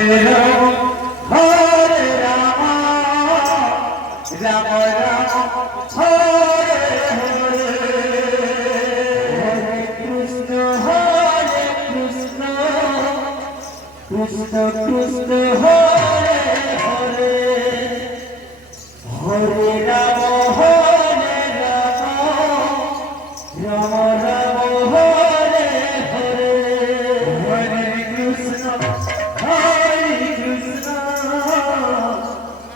Hare Rama, Rama Rama, Hare Hare, Hare Krishna, Krishna Krishna, Hare Hare, Hare Rama, Rama Rama, Hare Hare, Hare Krishna,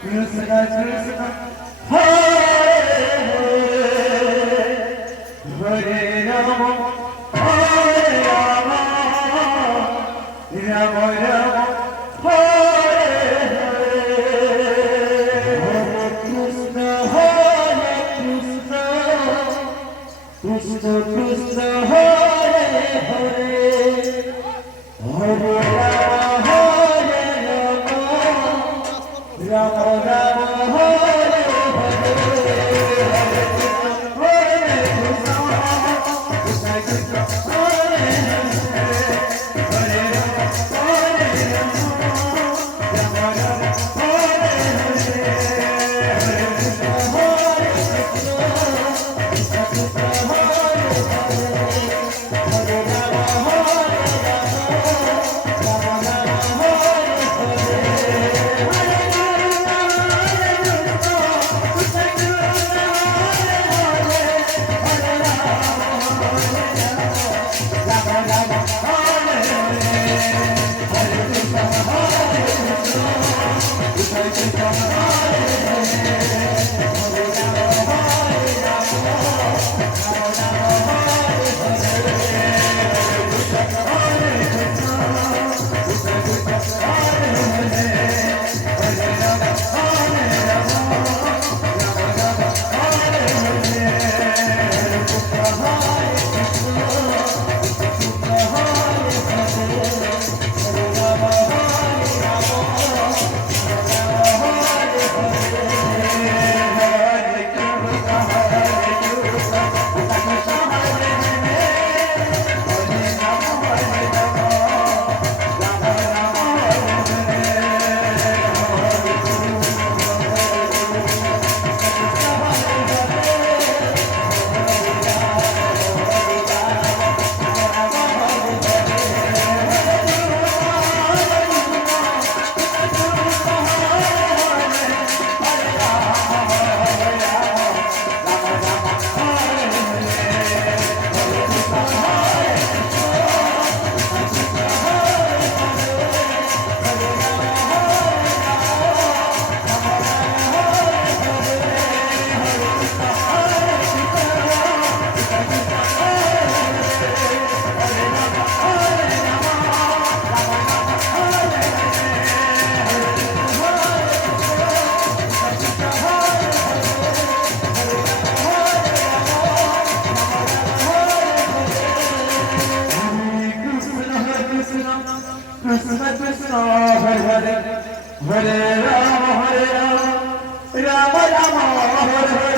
Krishna Krishna, Hare Hare, Hare Rama, Rama Rama, Hare Hare, Hare Krishna, Krishna Krishna, Hare Hare, Hare Rama, Rama Rama, Hare Hare, Hare Krishna, Krishna Krishna, Hare Hare, Hare Rama, Rama Rama, Hare Hare, Hare Krishna, Krishna Krishna, Hare Hare, Hare Rama, Rama Rama, Hare Hare. Krishna Krishna, Hare Hare, Hare Rama, Rama Rama, Hare Hare.